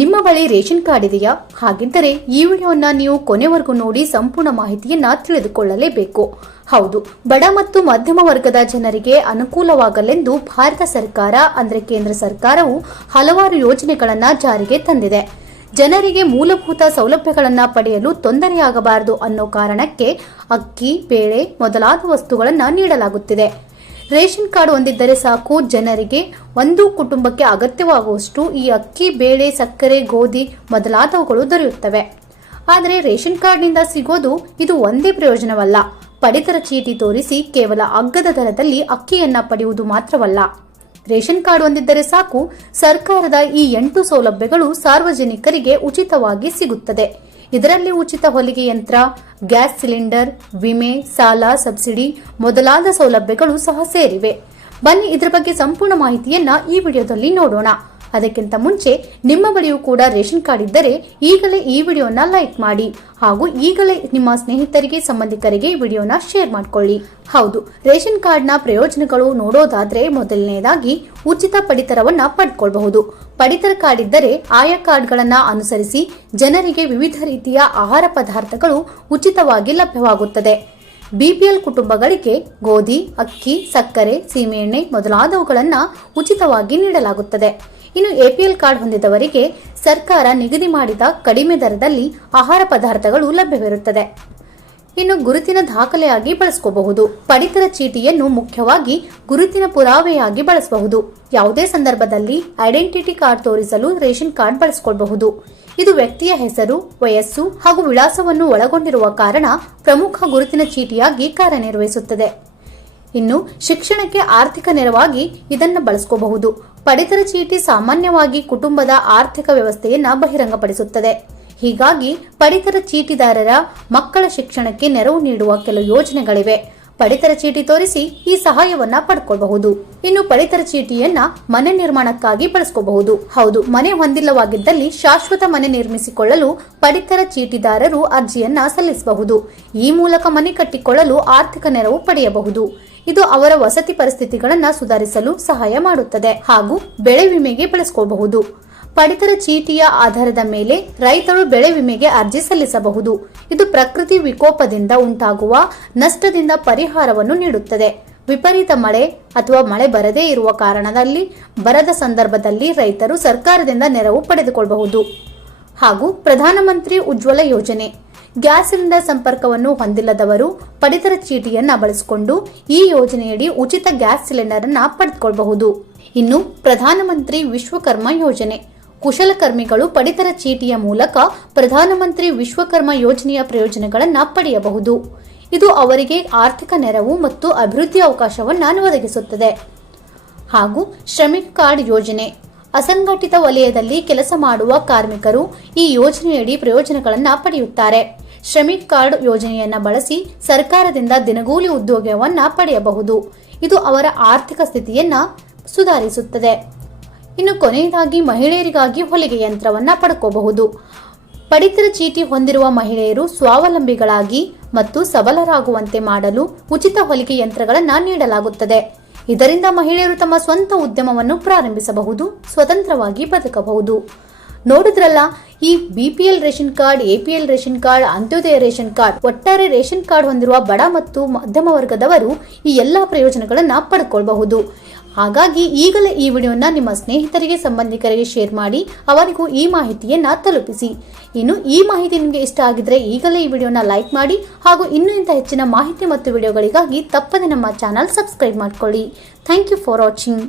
ನಿಮ್ಮ ಬಳಿ ration card ಇದೆಯಾ? ಹಾಗಿದ್ದರೆ ಈ ವಿಡಿಯೋನ ನೀವು ಕೊನೆವರೆಗೂ ನೋಡಿ ಸಂಪೂರ್ಣ ಮಾಹಿತಿಯನ್ನ ತಿಳಿದುಕೊಳ್ಳಲೇಬೇಕು. ಹೌದು, ಬಡ ಮತ್ತು ಮಧ್ಯಮ ವರ್ಗದ ಜನರಿಗೆ ಅನುಕೂಲವಾಗಲೆಂದು ಭಾರತ ಸರ್ಕಾರ ಅಂದರೆ ಕೇಂದ್ರ ಸರ್ಕಾರವು ಹಲವಾರು ಯೋಜನೆಗಳನ್ನು ಜಾರಿಗೆ ತಂದಿದೆ. ಜನರಿಗೆ ಮೂಲಭೂತ ಸೌಲಭ್ಯಗಳನ್ನು ಪಡೆಯಲು ತೊಂದರೆಯಾಗಬಾರದು ಅನ್ನೋ ಕಾರಣಕ್ಕೆ ಅಕ್ಕಿ, ಬೇಳೆ ಮೊದಲಾದ ವಸ್ತುಗಳನ್ನು ನೀಡಲಾಗುತ್ತಿದೆ. ರೇಷನ್ ಕಾರ್ಡ್ ಹೊಂದಿದ್ದರೆ ಸಾಕು, ಜನರಿಗೆ ಒಂದು ಕುಟುಂಬಕ್ಕೆ ಅಗತ್ಯವಾಗುವಷ್ಟು ಈ ಅಕ್ಕಿ, ಬೇಳೆ, ಸಕ್ಕರೆ, ಗೋಧಿ ಮೊದಲಾದವುಗಳು ದೊರೆಯುತ್ತವೆ. ಆದರೆ ರೇಷನ್ ಕಾರ್ಡ್ನಿಂದ ಸಿಗೋದು ಇದು ಒಂದೇ ಪ್ರಯೋಜನವಲ್ಲ. ಪಡಿತರ ಚೀಟಿ ತೋರಿಸಿ ಕೇವಲ ಅಗ್ಗದ ದರದಲ್ಲಿ ಅಕ್ಕಿಯನ್ನ ಪಡೆಯುವುದು ಮಾತ್ರವಲ್ಲ. ರೇಷನ್ ಕಾರ್ಡ್ ಹೊಂದಿದ್ದರೆ ಸಾಕು, ಸರ್ಕಾರದ ಈ 8 ಸೌಲಭ್ಯಗಳು ಸಾರ್ವಜನಿಕರಿಗೆ ಉಚಿತವಾಗಿ ಸಿಗುತ್ತದೆ. ಇದರಲ್ಲಿ ಉಚಿತ ಹೊಲಿಗೆ ಯಂತ್ರ, ಗ್ಯಾಸ್ ಸಿಲಿಂಡರ್, ವಿಮೆ, ಸಾಲ, ಸಬ್ಸಿಡಿ ಮೊದಲಾದ ಸೌಲಭ್ಯಗಳು ಸಹ ಸೇರಿವೆ. ಬನ್ನಿ ಇದರ ಬಗ್ಗೆ ಸಂಪೂರ್ಣ ಮಾಹಿತಿಯನ್ನ ಈ ವಿಡಿಯೋದಲ್ಲಿ ನೋಡೋಣ. ಅದಕ್ಕಿಂತ ಮುಂಚೆ ನಿಮ್ಮ ಬಳಿಯೂ ಕೂಡ ರೇಷನ್ ಕಾರ್ಡ್ ಇದ್ದರೆ ಈಗಲೇ ಈ ವಿಡಿಯೋನ ಲೈಕ್ ಮಾಡಿ ಹಾಗೂ ಈಗಲೇ ನಿಮ್ಮ ಸ್ನೇಹಿತರಿಗೆ, ಸಂಬಂಧಿಕರಿಗೆ ವಿಡಿಯೋನ ಶೇರ್ ಮಾಡಿಕೊಳ್ಳಿ. ಹೌದು, ರೇಷನ್ ಕಾರ್ಡ್ನ ಪ್ರಯೋಜನಗಳು ನೋಡೋದಾದ್ರೆ ಮೊದಲನೇದಾಗಿ ಉಚಿತ ಪಡಿತರವನ್ನ ಪಡ್ಕೊಳ್ಬಹುದು. ಪಡಿತರ ಕಾರ್ಡ್ ಇದ್ದರೆ ಆಯಾ ಕಾರ್ಡ್ಗಳನ್ನ ಅನುಸರಿಸಿ ಜನರಿಗೆ ವಿವಿಧ ರೀತಿಯ ಆಹಾರ ಪದಾರ್ಥಗಳು ಉಚಿತವಾಗಿ ಲಭ್ಯವಾಗುತ್ತದೆ. ಬಿಪಿಎಲ್ ಕುಟುಂಬಗಳಿಗೆ ಗೋಧಿ, ಅಕ್ಕಿ, ಸಕ್ಕರೆ, ಸೀಮೆಎಣ್ಣೆ ಮೊದಲಾದವುಗಳನ್ನು ಉಚಿತವಾಗಿ ನೀಡಲಾಗುತ್ತದೆ. ಇನ್ನು ಎಪಿಎಲ್ ಕಾರ್ಡ್ ಹೊಂದಿದವರಿಗೆ ಸರ್ಕಾರ ನಿಗದಿ ಮಾಡಿದ ಕಡಿಮೆ ದರದಲ್ಲಿ ಆಹಾರ ಪದಾರ್ಥಗಳು ಲಭ್ಯವಿರುತ್ತದೆ. ಇನ್ನು ಗುರುತಿನ ದಾಖಲೆಯಾಗಿ ಬಳಸಿಕೊಳ್ಳಬಹುದು. ಪಡಿತರ ಚೀಟಿಯನ್ನು ಮುಖ್ಯವಾಗಿ ಗುರುತಿನ ಪುರಾವೆಯಾಗಿ ಬಳಸಬಹುದು. ಯಾವುದೇ ಸಂದರ್ಭದಲ್ಲಿ ಐಡೆಂಟಿಟಿ ಕಾರ್ಡ್ ತೋರಿಸಲು ರೇಷನ್ ಕಾರ್ಡ್ ಬಳಸಿಕೊಳ್ಳಬಹುದು. ಇದು ವ್ಯಕ್ತಿಯ ಹೆಸರು, ವಯಸ್ಸು ಹಾಗೂ ವಿಳಾಸವನ್ನು ಒಳಗೊಂಡಿರುವ ಕಾರಣ ಪ್ರಮುಖ ಗುರುತಿನ ಚೀಟಿಯಾಗಿ ಕಾರ್ಯನಿರ್ವಹಿಸುತ್ತದೆ. ಇನ್ನು ಶಿಕ್ಷಣಕ್ಕೆ ಆರ್ಥಿಕ ನೆರವಾಗಿ ಇದನ್ನು ಬಳಸಿಕೊಳ್ಳಬಹುದು. ಪಡಿತರ ಚೀಟಿ ಸಾಮಾನ್ಯವಾಗಿ ಕುಟುಂಬದ ಆರ್ಥಿಕ ವ್ಯವಸ್ಥೆಯನ್ನ ಬಹಿರಂಗಪಡಿಸುತ್ತದೆ. ಹೀಗಾಗಿ ಪಡಿತರ ಚೀಟಿದಾರರ ಮಕ್ಕಳ ಶಿಕ್ಷಣಕ್ಕೆ ನೆರವು ನೀಡುವ ಕೆಲವು ಯೋಜನೆಗಳಿವೆ. ಪಡಿತರ ಚೀಟಿ ತೋರಿಸಿ ಈ ಸಹಾಯವನ್ನ ಪಡ್ಕೊಳ್ಬಹುದು. ಇನ್ನು ಪಡಿತರ ಚೀಟಿಯನ್ನ ಮನೆ ನಿರ್ಮಾಣಕ್ಕಾಗಿ ಬಳಸಿಕೊಳ್ಳಬಹುದು. ಹೌದು, ಮನೆ ಹೊಂದಿಲ್ಲವಾಗಿದ್ದಲ್ಲಿ ಶಾಶ್ವತ ಮನೆ ನಿರ್ಮಿಸಿಕೊಳ್ಳಲು ಪಡಿತರ ಚೀಟಿದಾರರು ಅರ್ಜಿಯನ್ನ ಸಲ್ಲಿಸಬಹುದು. ಈ ಮೂಲಕ ಮನೆ ಕಟ್ಟಿಕೊಳ್ಳಲು ಆರ್ಥಿಕ ನೆರವು ಪಡೆಯಬಹುದು. ಇದು ಅವರ ವಸತಿ ಪರಿಸ್ಥಿತಿಗಳನ್ನು ಸುಧಾರಿಸಲು ಸಹಾಯ ಮಾಡುತ್ತದೆ. ಹಾಗೂ ಬೆಳೆ ವಿಮೆಗೆ ಬಳಸಿಕೊಳ್ಳಬಹುದು. ಪಡಿತರ ಚೀಟಿಯ ಆಧಾರದ ಮೇಲೆ ರೈತರು ಬೆಳೆ ವಿಮೆಗೆ ಅರ್ಜಿ ಸಲ್ಲಿಸಬಹುದು. ಇದು ಪ್ರಕೃತಿ ವಿಕೋಪದಿಂದ ಉಂಟಾಗುವ ನಷ್ಟದಿಂದ ಪರಿಹಾರವನ್ನು ನೀಡುತ್ತದೆ. ವಿಪರೀತ ಮಳೆ ಅಥವಾ ಮಳೆ ಬರದೇ ಇರುವ ಕಾರಣದಲ್ಲಿ ಬರದ ಸಂದರ್ಭದಲ್ಲಿ ರೈತರು ಸರ್ಕಾರದಿಂದ ನೆರವು ಪಡೆದುಕೊಳ್ಳಬಹುದು. ಹಾಗೂ ಪ್ರಧಾನಮಂತ್ರಿ ಉಜ್ವಲ ಯೋಜನೆ, ಗ್ಯಾಸ್ ಸಿಲಿಂಡರ್ ಸಂಪರ್ಕವನ್ನು ಹೊಂದಿಲ್ಲದವರು ಪಡಿತರ ಚೀಟಿಯನ್ನ ಬಳಸಿಕೊಂಡು ಈ ಯೋಜನೆಯಡಿ ಉಚಿತ ಗ್ಯಾಸ್ ಸಿಲಿಂಡರ್ ಅನ್ನ ಪಡೆದುಕೊಳ್ಳಬಹುದು. ಇನ್ನು ಪ್ರಧಾನಮಂತ್ರಿ ವಿಶ್ವಕರ್ಮ ಯೋಜನೆ, ಕುಶಲಕರ್ಮಿಗಳು ಪಡಿತರ ಚೀಟಿಯ ಮೂಲಕ ಪ್ರಧಾನಮಂತ್ರಿ ವಿಶ್ವಕರ್ಮ ಯೋಜನೆಯ ಪ್ರಯೋಜನಗಳನ್ನ ಪಡೆಯಬಹುದು. ಇದು ಅವರಿಗೆ ಆರ್ಥಿಕ ನೆರವು ಮತ್ತು ಅಭಿವೃದ್ಧಿ ಅವಕಾಶವನ್ನು ಒದಗಿಸುತ್ತದೆ. ಹಾಗೂ ಶ್ರಮಿಕ್ ಕಾರ್ಡ್ ಯೋಜನೆ, ಅಸಂಘಟಿತ ವಲಯದಲ್ಲಿ ಕೆಲಸ ಮಾಡುವ ಕಾರ್ಮಿಕರು ಈ ಯೋಜನೆಯಡಿ ಪ್ರಯೋಜನಗಳನ್ನು ಪಡೆಯುತ್ತಾರೆ. ಶ್ರಮಿಕ್ ಕಾರ್ಡ್ ಯೋಜನೆಯನ್ನ ಬಳಸಿ ಸರ್ಕಾರದಿಂದ ದಿನಗೂಲಿ ಉದ್ಯೋಗವನ್ನ ಪಡೆಯಬಹುದು. ಇದು ಅವರ ಆರ್ಥಿಕ ಸ್ಥಿತಿಯನ್ನ ಸುಧಾರಿಸುತ್ತದೆ. ಇನ್ನು ಕೊನೆಯದಾಗಿ ಮಹಿಳೆಯರಿಗಾಗಿ ಹೊಲಿಗೆ ಯಂತ್ರವನ್ನ ಪಡ್ಕೋಬಹುದು. ಪಡಿತರ ಚೀಟಿ ಹೊಂದಿರುವ ಮಹಿಳೆಯರು ಸ್ವಾವಲಂಬಿಗಳಾಗಿ ಮತ್ತು ಸಬಲರಾಗುವಂತೆ ಮಾಡಲು ಉಚಿತ ಹೊಲಿಗೆ ಯಂತ್ರಗಳನ್ನು ನೀಡಲಾಗುತ್ತದೆ. ಇದರಿಂದ ಮಹಿಳೆಯರು ತಮ್ಮ ಸ್ವಂತ ಉದ್ಯಮವನ್ನು ಪ್ರಾರಂಭಿಸಬಹುದು, ಸ್ವತಂತ್ರವಾಗಿ ಬದುಕಬಹುದು. ನೋಡಿದ್ರಲ್ಲ, ಈ BPL ration card, APL ration card, Antyodaya ration card, ಒಟ್ಟಾರೆ ರೇಷನ್ ಕಾರ್ಡ್ ಹೊಂದಿರುವ ಬಡ ಮತ್ತು ಮಧ್ಯಮ ವರ್ಗದವರು ಈ ಎಲ್ಲಾ ಪ್ರಯೋಜನಗಳನ್ನು ಪಡ್ಕೊಳ್ಬಹುದು. ಹಾಗಾಗಿ ಈಗಲೇ ಈ ವಿಡಿಯೋನ ನಿಮ್ಮ ಸ್ನೇಹಿತರಿಗೆ, ಸಂಬಂಧಿಕರಿಗೆ ಶೇರ್ ಮಾಡಿ ಅವರಿಗೂ ಈ ಮಾಹಿತಿಯನ್ನ ತಲುಪಿಸಿ. ಇನ್ನು ಈ ಮಾಹಿತಿ ನಿಮಗೆ ಇಷ್ಟ ಆಗಿದ್ರೆ ಈಗಲೇ ಈ ವಿಡಿಯೋನ ಲೈಕ್ ಮಾಡಿ ಹಾಗೂ ಇನ್ನೂ ಇಂಥ ಹೆಚ್ಚಿನ ಮಾಹಿತಿ ಮತ್ತು ವಿಡಿಯೋಗಳಿಗಾಗಿ ತಪ್ಪದೆ ನಮ್ಮ ಚಾನಲ್ ಸಬ್ಸ್ಕ್ರೈಬ್ ಮಾಡ್ಕೊಳ್ಳಿ. Thank you for watching.